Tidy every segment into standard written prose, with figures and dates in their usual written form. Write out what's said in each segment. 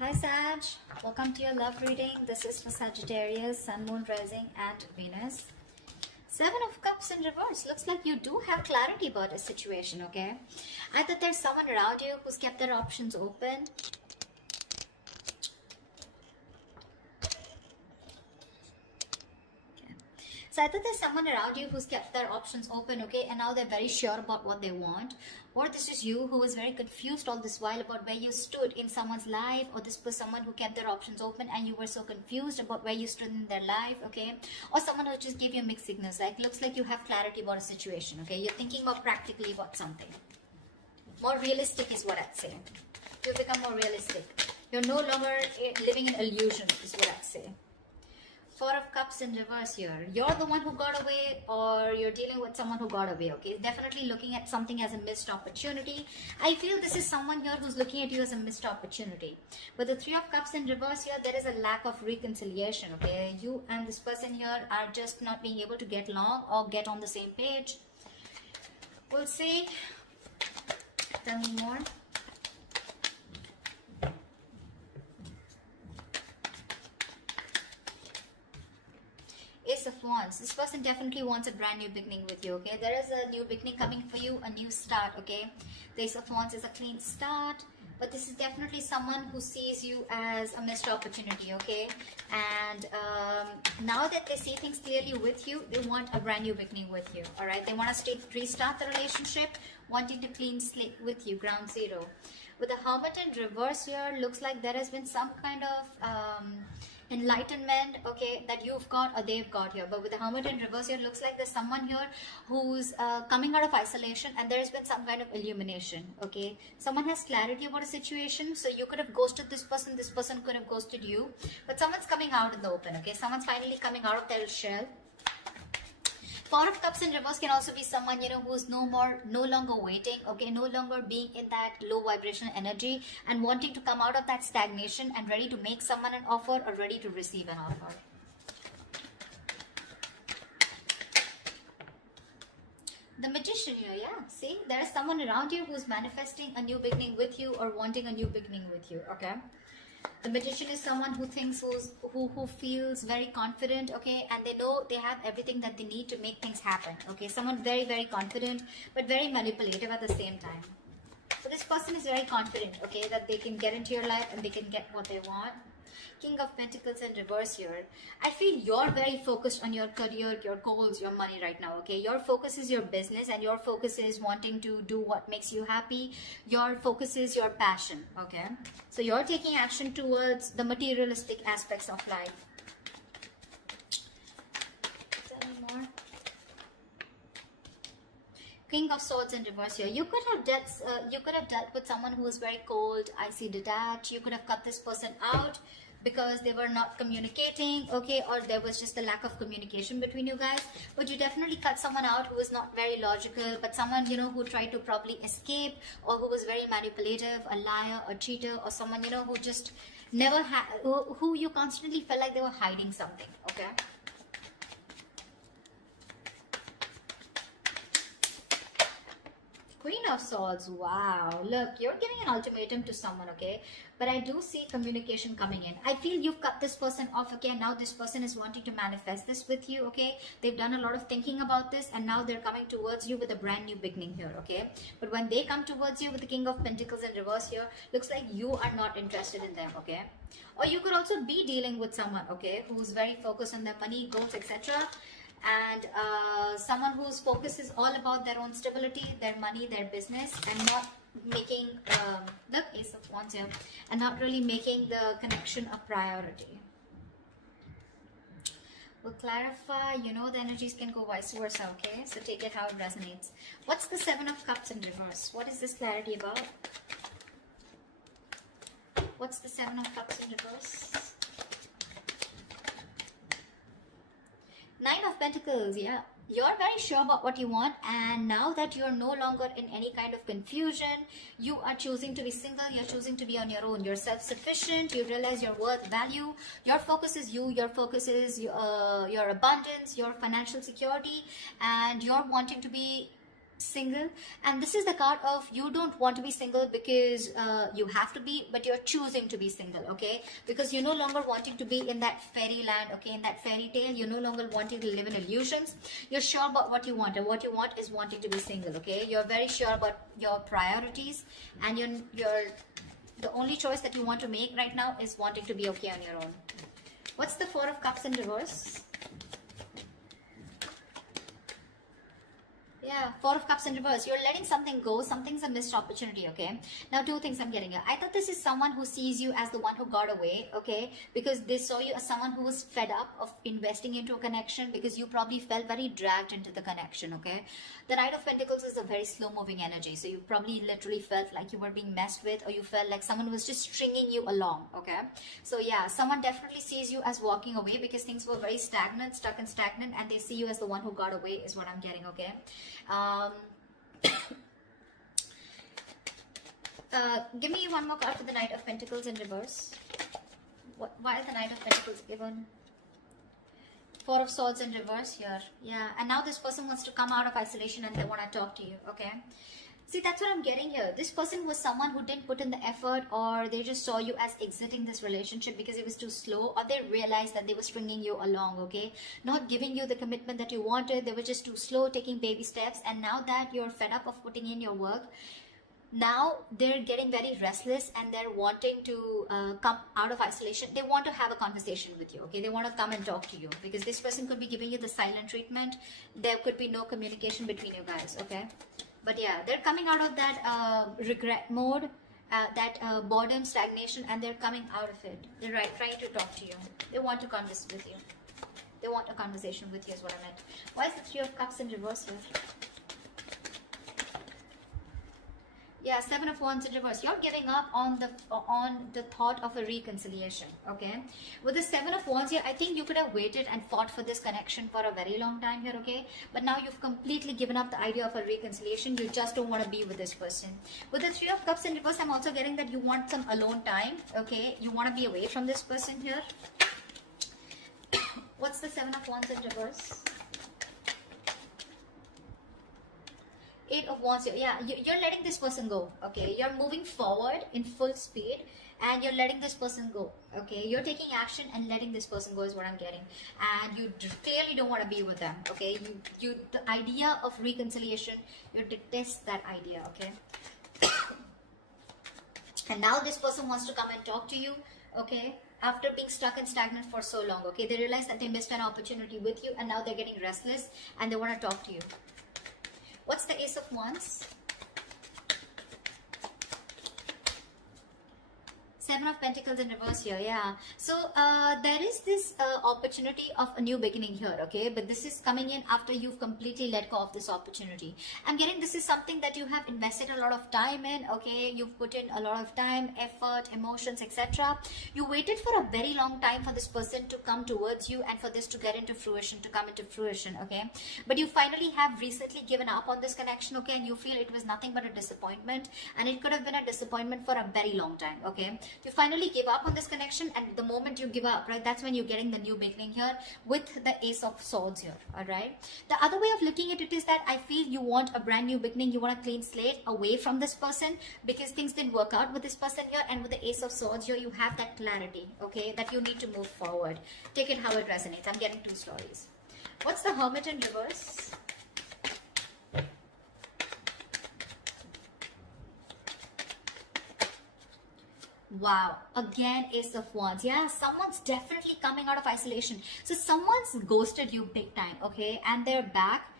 Hi Sag, welcome to your love reading. This is for Sagittarius, Sun, Moon, Rising and Venus. Seven of Cups in reverse. Looks like you do have clarity about a situation, okay? Either there's someone around you who's kept their options open. So either there's someone around you who's kept their options open, okay, and now they're very sure about what they want, or this is you who was very confused all this while about where you stood in someone's life, or this was someone who kept their options open and you were so confused about where you stood in their life, okay, or someone who just gave you mixed signals. Like, looks like you have clarity about a situation, okay, you're thinking more practically about something. More realistic is what I'd say. You've become more realistic. You're no longer living in illusion is what I'd say. Four of Cups in reverse here. You're the one who got away, or you're dealing with someone who got away, okay? Definitely looking at something as a missed opportunity. I feel this is someone here who's looking at you as a missed opportunity. But the Three of Cups in reverse here, there is a lack of reconciliation, okay? You and this person here are just not being able to get along or get on the same page. We'll see. Tell me more. Ace of Wands. This person definitely wants a brand new beginning with you, okay? There is a new beginning coming for you, a new start, okay? The Ace of Wands is a clean start, but this is definitely someone who sees you as a missed opportunity, okay? And now that they see things clearly with you, they want a brand new beginning with you, all right? They want to restart the relationship, wanting to clean slate with you, ground zero. With the Hermit in reverse here, looks like there has been some kind of enlightenment, okay, that you've got or they've got here. But with the Hermit in reverse here, looks like there's someone here who's coming out of isolation and there's been some kind of illumination, okay? Someone has clarity about a situation, so you could have ghosted this person could have ghosted you, but someone's coming out in the open, okay? Someone's finally coming out of their shell. Four of Cups in reverse can also be someone, you know, who's no longer waiting, okay, no longer being in that low vibrational energy and wanting to come out of that stagnation and ready to make someone an offer or ready to receive an offer. The Magician here, yeah, see, there is someone around you who's manifesting a new beginning with you or wanting a new beginning with you, okay? The Magician is someone who thinks, who feels very confident, okay, and they know they have everything that they need to make things happen, okay. Someone very, very confident, but very manipulative at the same time. So this person is very confident, okay, that they can get into your life and they can get what they want. King of Pentacles in reverse here. I feel you're very focused on your career, your goals, your money right now, okay? Your focus is your business and your focus is wanting to do what makes you happy. Your focus is your passion, okay? So you're taking action towards the materialistic aspects of life. Tell me more. King of Swords in reverse here. You could have dealt with someone who was very cold, icy, detached. You could have cut this person out because they were not communicating, okay, or there was just a lack of communication between you guys. But you definitely cut someone out who was not very logical, but someone, you know, who tried to probably escape, or who was very manipulative, a liar, a cheater, or someone, you know, who just never had, who you constantly felt like they were hiding something, okay? Queen of Swords, wow. Look, you're giving an ultimatum to someone, okay? But I do see communication coming in. I feel you've cut this person off, okay? Now this person is wanting to manifest this with you, okay? They've done a lot of thinking about this and now they're coming towards you with a brand new beginning here, okay? But when they come towards you with the King of Pentacles in reverse here, looks like you are not interested in them, okay? Or you could also be dealing with someone, okay, who's very focused on their money, goals, etc., and someone whose focus is all about their own stability, their money, their business, and not making the Ace of Wands here, and not really making the connection a priority. We'll clarify, you know, the energies can go vice versa, okay? So take it how it resonates. What's the Seven of Cups in reverse? What is this clarity about? What's the Seven of Cups in reverse? Nine of Pentacles, yeah. You're very sure about what you want, and now that you're no longer in any kind of confusion, you are choosing to be single, you're choosing to be on your own, you're self-sufficient, you realize your worth, value, your focus is you, your focus is your abundance, your financial security, and you're wanting to be single, and this is the card of you don't want to be single because you have to be, but you're choosing to be single, okay? Because you're no longer wanting to be in that fairyland, okay, in that fairy tale. You're no longer wanting to live in illusions. You're sure about what you want, and what you want is wanting to be single, okay? You're very sure about your priorities, and you're the only choice that you want to make right now is wanting to be okay on your own. What's the Four of Cups in reverse? Yeah, Four of Cups in reverse. You're letting something go. Something's a missed opportunity, okay? Now, two things I'm getting here. I thought this is someone who sees you as the one who got away, okay? Because they saw you as someone who was fed up of investing into a connection, because you probably felt very dragged into the connection, okay? The Knight of Pentacles is a very slow-moving energy. So you probably literally felt like you were being messed with, or you felt like someone was just stringing you along, okay? So yeah, someone definitely sees you as walking away because things were very stagnant, stuck and stagnant, and they see you as the one who got away is what I'm getting, okay? Give me one more card for the Knight of Pentacles in reverse. Why is the Knight of Pentacles given? Four of Swords in reverse here. Yeah, and now this person wants to come out of isolation and they want to talk to you, okay? See, that's what I'm getting here. This person was someone who didn't put in the effort, or they just saw you as exiting this relationship because it was too slow, or they realized that they were stringing you along, okay? Not giving you the commitment that you wanted. They were just too slow, taking baby steps. And now that you're fed up of putting in your work, now they're getting very restless and they're wanting to come out of isolation. They want to have a conversation with you, okay? They want to come and talk to you because this person could be giving you the silent treatment. There could be no communication between you guys, okay? But yeah, they're coming out of that regret mode, that boredom, stagnation, and they're coming out of it. They're trying to talk to you. They want to converse with you. They want a conversation with you is what I meant. Why is the Three of Cups in reverse here? Yeah, Seven of Wands in reverse. You're giving up on the thought of a reconciliation, okay? With the Seven of Wands here, I think you could have waited and fought for this connection for a very long time here, okay? But now you've completely given up the idea of a reconciliation. You just don't want to be with this person. With the Three of Cups in reverse, I'm also getting that you want some alone time, okay? You want to be away from this person here. What's the Seven of Wands in reverse? Eight of Wands here. Yeah, you're letting this person go, okay? You're moving forward in full speed and you're letting this person go, okay? You're taking action and letting this person go is what I'm getting. And you clearly don't want to be with them, okay? The idea of reconciliation, you detest that idea, okay? And now this person wants to come and talk to you, okay? After being stuck and stagnant for so long, okay? They realize that they missed an opportunity with you and now they're getting restless and they want to talk to you. What's the Ace of Wands? Seven of Pentacles in reverse here, yeah. So there is this opportunity of a new beginning here, okay? But this is coming in after you've completely let go of this opportunity. I'm getting this is something that you have invested a lot of time in, okay? You've put in a lot of time, effort, emotions, etc. You waited for a very long time for this person to come towards you and for this to get into fruition, to come into fruition, okay? But you finally have recently given up on this connection, okay? And you feel it was nothing but a disappointment, and it could have been a disappointment for a very long time, okay? You finally give up on this connection, and the moment you give up, right, that's when you're getting the new beginning here with the Ace of Swords here, all right? The other way of looking at it is that I feel you want a brand new beginning. You want a clean slate away from this person because things didn't work out with this person here, and with the Ace of Swords here, you have that clarity, okay, that you need to move forward. Take it how it resonates. I'm getting two stories. What's the Hermit in reverse? Wow, again Ace of Wands. Yeah, someone's definitely coming out of isolation. So someone's ghosted you big time, okay, and they're back.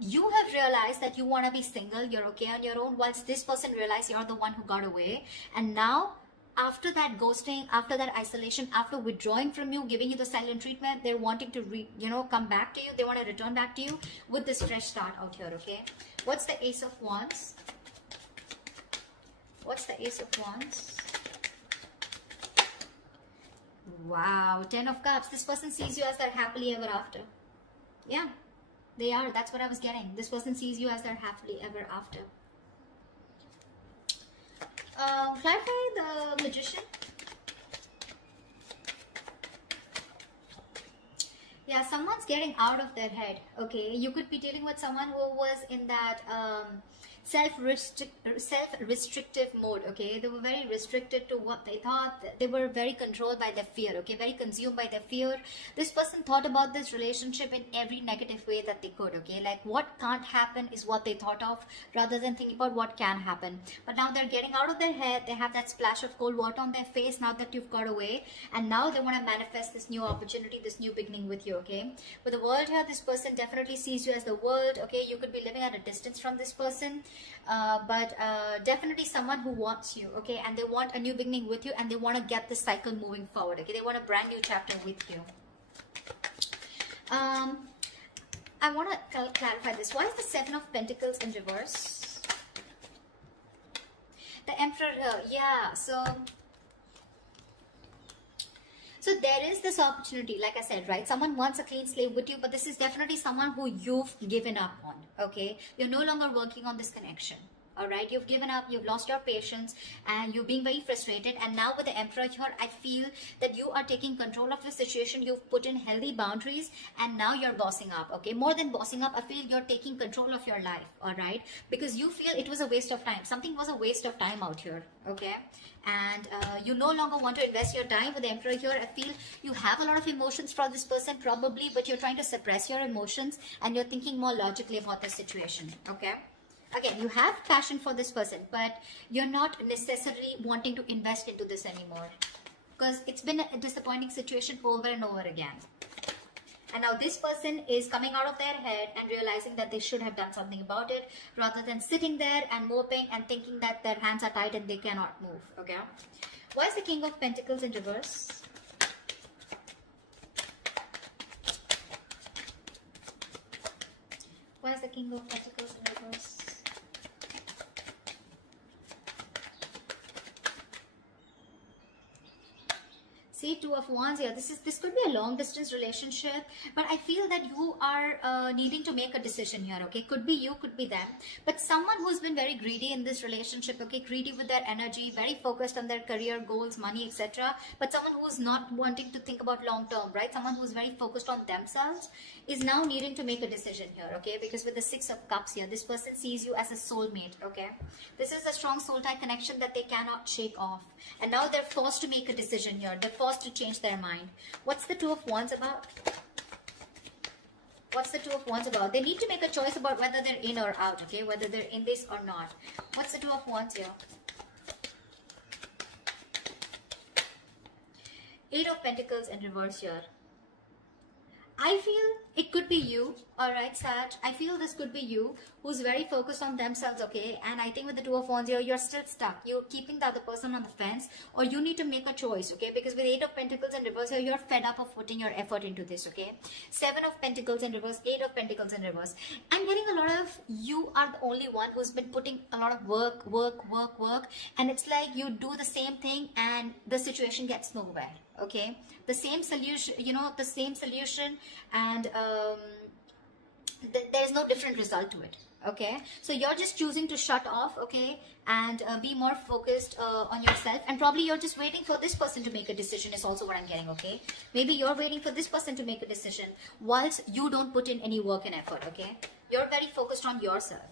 You have realized that you want to be single, you're okay on your own, whilst this person realized you're the one who got away. And now after that ghosting, after that isolation, after withdrawing from you, giving you the silent treatment, they're wanting to come back to you. They want to return back to you with this fresh start out here, okay? What's the Ace of Wands? What's the Ace of Wands? Wow, Ten of Cups. This person sees you as their happily ever after. Yeah, they are. That's what I was getting. This person sees you as their happily ever after. Clarify the Magician. Yeah, someone's getting out of their head. Okay, you could be dealing with someone who was in that self-restrictive mode. Okay, they were very restricted to what they thought. They were very controlled by their fear. Okay, very consumed by their fear. This person thought about this relationship in every negative way that they could. Okay, like what can't happen is what they thought of, rather than thinking about what can happen. But now they're getting out of their head. They have that splash of cold water on their face now that you've got away, and now they want to manifest this new opportunity, this new beginning with you. Okay, but the world here, this person definitely sees you as the world. Okay, you could be living at a distance from this person, but definitely someone who wants you. Okay, and they want a new beginning with you, and they want to get this cycle moving forward. Okay, they want a brand new chapter with you. I want to clarify this. Why is the Seven of Pentacles in reverse? The Emperor here, yeah. So there is this opportunity, like I said, right? Someone wants a clean slate with you, but this is definitely someone who you've given up on, okay? You're no longer working on this connection, all right? You've given up, you've lost your patience, and you're being very frustrated. And now with the Emperor here, I feel that you are taking control of the situation. You've put in healthy boundaries, and now you're bossing up, okay? More than bossing up, I feel you're taking control of your life, all right? Because you feel it was a waste of time. Something was a waste of time out here, okay? And you no longer want to invest your time with the Emperor here. I feel you have a lot of emotions for this person probably, but you're trying to suppress your emotions, and you're thinking more logically about the situation, okay? Again, you have passion for this person, but you're not necessarily wanting to invest into this anymore, because it's been a disappointing situation over and over again. And now this person is coming out of their head and realizing that they should have done something about it, rather than sitting there and moping and thinking that their hands are tied and they cannot move, okay? Why is the King of Pentacles in reverse? Why is the King of Pentacles in reverse? See, Two of Wands here. This could be a long distance relationship, but I feel that you are needing to make a decision here, okay? Could be you, could be them, but someone who's been very greedy in this relationship, okay? Greedy with their energy, very focused on their career goals, money, etc. But someone who's not wanting to think about long term, right? Someone who's very focused on themselves is now needing to make a decision here, okay? Because with the Six of Cups here, this person sees you as a soulmate, okay? This is a strong soul tie connection that they cannot shake off, and now they're forced to make a decision here. They're forced to change their mind. What's the Two of Wands about? What's the Two of Wands about? They need to make a choice about whether they're in or out, okay? Whether they're in this or not. What's the Two of Wands here? Eight of Pentacles in reverse here. I feel it could be you, alright, Sag. I feel this could be you who's very focused on themselves, okay? And I think with the Two of Wands here, you're still stuck. You're keeping the other person on the fence, or you need to make a choice, okay? Because with Eight of Pentacles in reverse here, you're fed up of putting your effort into this, okay? Seven of Pentacles in reverse, Eight of Pentacles in reverse. I'm getting a lot of, you are the only one who's been putting a lot of work, and it's like you do the same thing and the situation gets nowhere, okay? The same solution, you know, the same solution, and there's no different result to it, okay? So you're just choosing to shut off, okay, and be more focused on yourself, and probably you're just waiting for this person to make a decision is also what I'm getting, okay? Maybe you're waiting for this person to make a decision whilst you don't put in any work and effort, okay? You're very focused on yourself.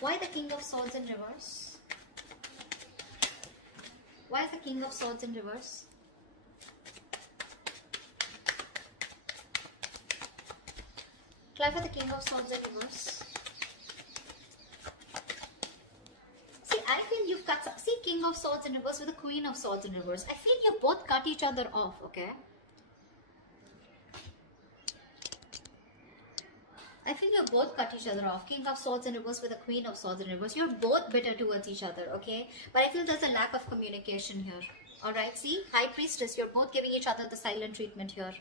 Why the King of Swords in reverse? Why is the King of Swords in reverse? Apply for the King of Swords in reverse. See, I feel you've cut some. See, King of Swords in reverse with the Queen of Swords in reverse. I feel you both cut each other off, okay? I feel you both cut each other off. King of Swords in reverse with the Queen of Swords in reverse. You're both bitter towards each other, okay? But I feel there's a lack of communication here. Alright, see? High Priestess, you're both giving each other the silent treatment here.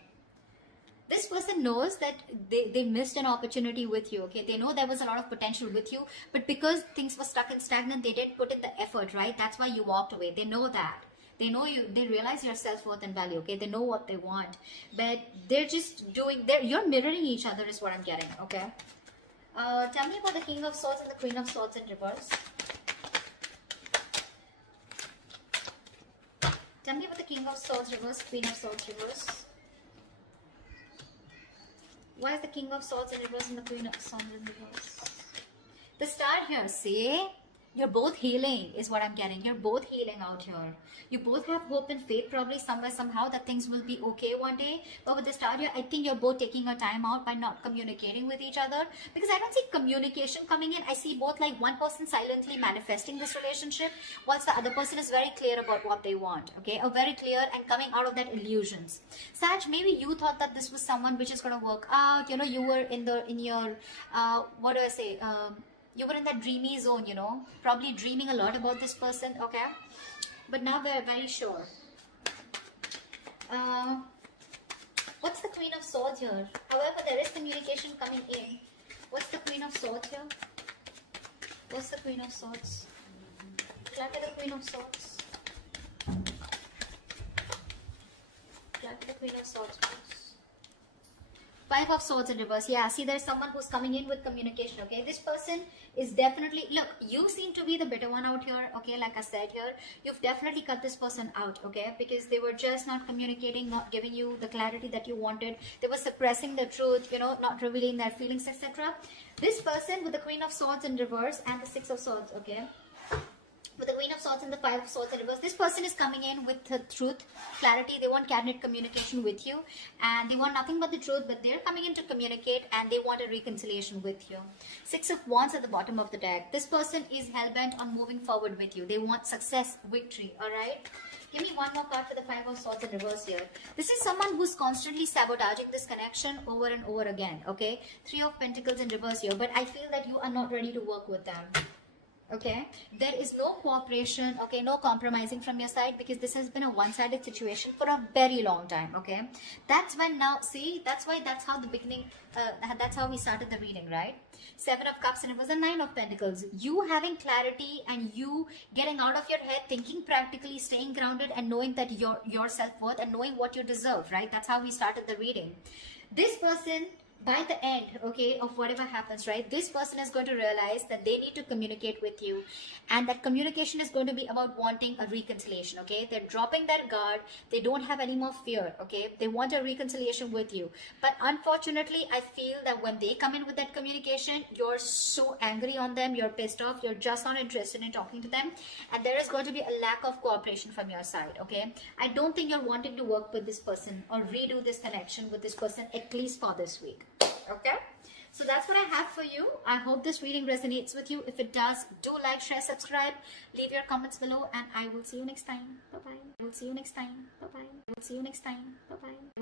This person knows that they missed an opportunity with you, okay? They know there was a lot of potential with you, but because things were stuck and stagnant, they didn't put in the effort, right? That's why you walked away. They know that. They know you. They realize your self-worth and value, okay? They know what they want, but they're just doing, you're mirroring each other is what I'm getting, okay? Tell me about the King of Swords and the Queen of Swords in reverse. Tell me about the King of Swords reverse, Queen of Swords reverse. Why is the King of Swords in reverse and the Queen of Swords in reverse? The start here, see? You're both healing is what I'm getting. You're both healing out here. You both have hope and faith probably somewhere, somehow that things will be okay one day. But with the start here, I think you're both taking your time out by not communicating with each other. Because I don't see communication coming in. I see both like one person silently manifesting this relationship whilst the other person is very clear about what they want. Okay, or very clear and coming out of that illusions. Sag, maybe you thought that this was someone which is going to work out. You know, you were in your, what do I say? You were in that dreamy zone, you know, probably dreaming a lot about this person, okay? But now we're very sure. What's the Queen of Swords here? However, there is communication coming in. What's the Queen of Swords here? What's the Queen of Swords? Clap at the Queen of Swords. Clap at the Queen of Swords, please. Five of Swords in reverse. Yeah, see, there's someone who's coming in with communication, okay? This person is definitely, look, you seem to be the bitter one out here, okay? Like I said here, you've definitely cut this person out, okay? Because they were just not communicating, not giving you the clarity that you wanted. They were suppressing the truth, you know, not revealing their feelings, etc. This person with the Queen of Swords in reverse and the Six of Swords, okay? With the Queen of Swords and the Five of Swords in reverse, this person is coming in with the truth, clarity. They want candid communication with you, and they want nothing but the truth, but they're coming in to communicate, and they want a reconciliation with you. Six of Wands at the bottom of the deck. This person is hell-bent on moving forward with you. They want success, victory, alright? Give me one more card for the Five of Swords in reverse here. This is someone who's constantly sabotaging this connection over and over again, okay? Three of Pentacles in reverse here, but I feel that you are not ready to work with them. Okay, there is no cooperation, okay, no compromising from your side, because this has been a one-sided situation for a very long time. Okay, that's when now, see, that's why, that's how the beginning, that's how we started the reading, right? Seven of Cups and it was a Nine of Pentacles. You having clarity and you getting out of your head, thinking practically, staying grounded and knowing that your self-worth and knowing what you deserve, right? That's how we started the reading. This person, by the end, okay, of whatever happens, right, this person is going to realize that they need to communicate with you, and that communication is going to be about wanting a reconciliation, okay? They're dropping their guard. They don't have any more fear, okay? They want a reconciliation with you. But unfortunately, I feel that when they come in with that communication, you're so angry on them, you're pissed off, you're just not interested in talking to them, and there is going to be a lack of cooperation from your side, okay? I don't think you're wanting to work with this person or redo this connection with this person, at least for this week. Okay, so that's what I have for you. I hope this reading resonates with you. If it does, do like, share, subscribe, leave your comments below, and I will see you next time. Bye bye. I will see you next time. Bye bye. I will see you next time. Bye bye.